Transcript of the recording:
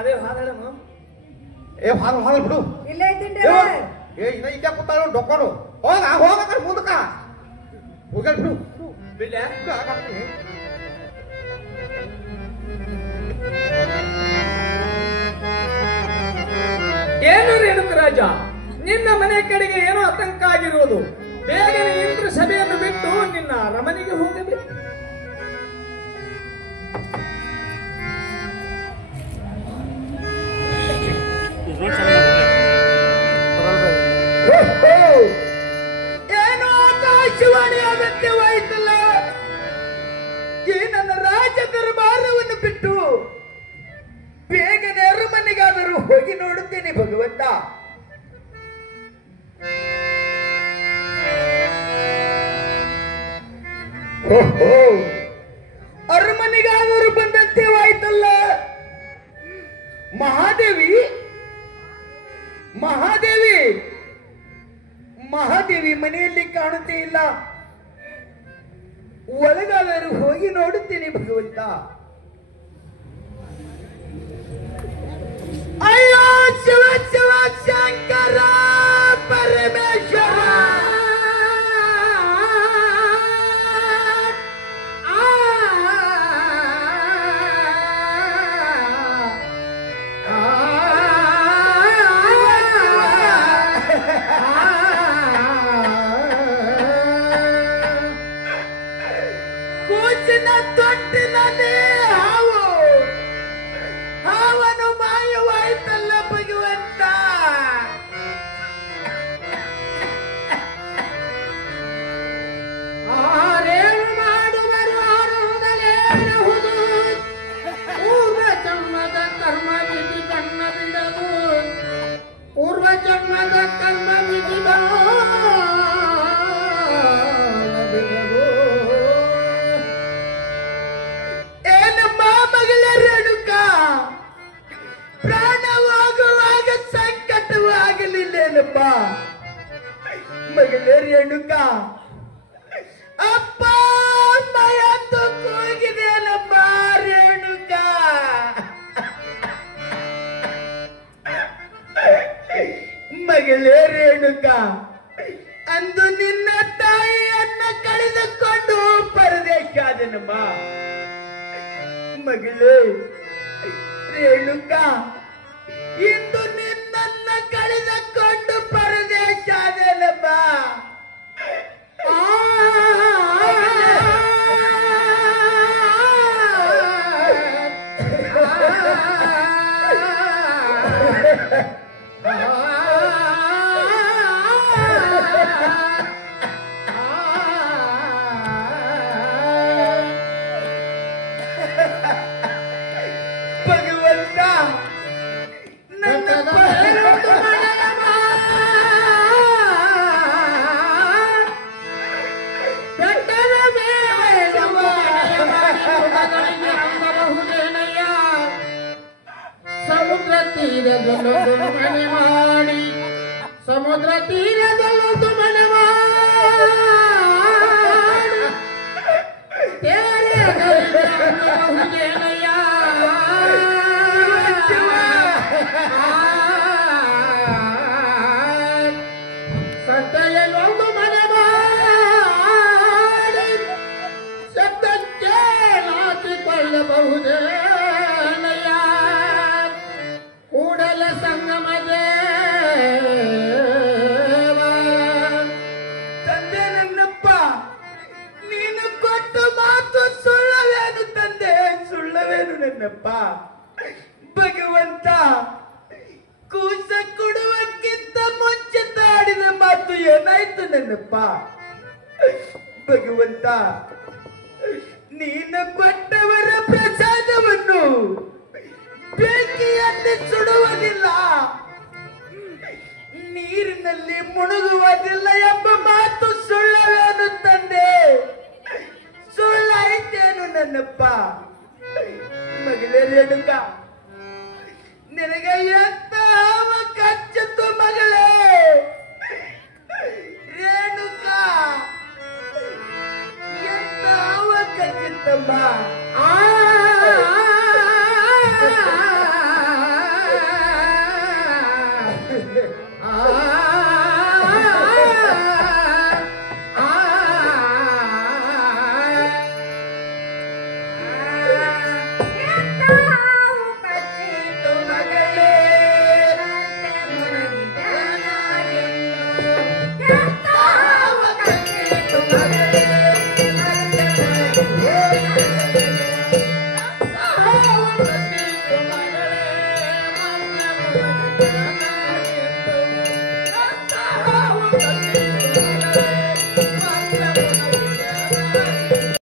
ಅದೇ ಹಾಡೇನು ಏ ಹಾಲು ಹಾಲು ಬಿಡು ಇಲ್ಲೇ ಇದ್ದೀನಿ ಏ ಇನ್ನ ಇಲ್ಲೇ ಕೂತಾಳು ಡೊಕ್ಕೋನು ಹೋಗ ಮುಂದಕ್ಕ ಹೋಗ ಬಿಡು ಬಿಡ್ಲ ಏನು ರೇಣುಕ ರಾಜ ನಿನ್ನ ಮನೆ ಕಡೆಗೆ ಏನೋ ಆತಂಕ ಆಗಿರುವುದು ಬೇಗನೆ ಇಂದ್ರ ಸಭೆಯನ್ನು ಬಿಟ್ಟು ನಿನ್ನ ಅರಮನೆಗೆ ಹೋಗಬೇಕು ಏನೋ ಆಕಾಶವಾಣಿ ಅಗತ್ಯವಾಯಿತಲ್ಲ ಈ ನನ್ನ ರಾಜ ದರ್ಬಾರವನ್ನು ಬಿಟ್ಟು ಬೇಗನೆ ಅರಮನೆಗಾದರೂ ಹೋಗಿ ನೋಡುತ್ತೇನೆ ಭಗವಂತ. ಅರಮನೆಗಾದರೂ ಬಂದಂತೆವಾಯ್ತಲ್ಲ. ಮಹಾದೇವಿ ಮಹಾದೇವಿ ಮಹಾದೇವಿ ಮನೆಯಲ್ಲಿ ಕಾಣುತ್ತೇ ಇಲ್ಲ. ಒಳಗಾದರೂ ಹೋಗಿ ನೋಡುತ್ತೇನೆ ಭಗವಂತ. ಅಯ್ಯೋ ಶಿವ ಶಿವ ಶಂಕರ ಪರಮೇಶ್ವರ ಕೂಚಿನ ತೊಟ್ಟಿನಲ್ಲಿ ಹಾವನು ಮಾಯವಾಯ್ತಲ್ಲ ಭಗವಂತ. ಆರೇನು ಮಾಡುವರು ಆರುವುದಲೇನಹುದು ಪೂರ್ವ ಜನ್ಮದ ಕರ್ಮ ವಿಧಿ ಬಣ್ಣ ಬಿಡದು ಪೂರ್ವ ಜನ್ಮದ ಕರ್ಮ ವಿಧಿ ಬಿಡದು ಏನಮ್ಮ ಮಗಳ ರೇಣುಕ, ಪ್ರಾಣವಾಗುವಾಗ ಸಂಕಟವಾಗಲಿಲ್ಲೇನಪ್ಪ ಮಗಳ ರೇಣುಕ. ಅಪ್ಪ ಅಮ್ಮ ಎಂದು ಕೂಗಿದೇನಪ್ಪ ರೇಣುಕ. ಮಗಳೇ ರೇಣುಕ, ಅಂದು ನಿನ್ನ ತಾಯಿಯನ್ನ ಕಳೆದುಕೊಂಡು ಪರದೇಶಾದನಮ್ಮ. ಮಗಳೇ ರೇಣುಕ, ಇಂದು ನಿನ್ನನ್ನ ಕಳೆದುಕೊಂಡು ಪರದೇಶಾದನಮ್ಮ. ಭಗವಂತ, ನನ್ನ ಸಮುದ್ರ ತೀರದಲ್ಲೊಂದು ಮನೆ ಮಾಡಿ ಸಮುದ್ರ ತೀರದಲ್ಲೊಂದು ಮನೆ ಮಾಡಿ ತೇರಬಹುದೇನಯ್ಯ ಸತ್ಯಲ್ಲೊಂದು ಮನೆ ಮಾಡಿ ಸತ್ಯಕ್ಕೆ ನಾಚಿಕೊಳ್ಳಬಹುದೇ ಕೂಡಲ ಸಂಗಮದೇ ತಂದೆ ನನ್ನಪ್ಪ, ನೀನು ಕೊಟ್ಟು ಮಾತು ಸುಳ್ಳವೇನು ತಂದೆ, ಸುಳ್ಳವೇನು ನನ್ನಪ್ಪ. ಭಗವಂತ, ಕೂಸ ಕೊಡುವಕ್ಕಿಂತ ಮುಂಚೆ ತಾಡಿದ ಮಾತು ಏನಾಯ್ತು ನನ್ನಪ್ಪ. ಭಗವಂತ, ನೀನು ಕೊಟ್ಟವರ ಪ್ರಸಾದವನ್ನು ಬೆಂಕಿಯಲ್ಲಿ ಸುಡುವುದಿಲ್ಲ, ನೀರಿನಲ್ಲಿ ಮುಳುಗುವುದಿಲ್ಲ ಎಂಬ ಮಾತು ಸುಳ್ಳವೇನು ತಂದೆ, ಸುಳ್ಳಾಯ್ತೇನು ನನ್ನಪ್ಪ. ಮಗಳೇ ರೇಣುಕ, ನಿನಗ ಎಂತ ಹಾವ ಕಚ್ಚಿತು ಮಗಳೇ ರೇಣುಕ, ಎಂತ ಹಾವ ಕಚ್ಚಿತಮ್ಮ. ಆ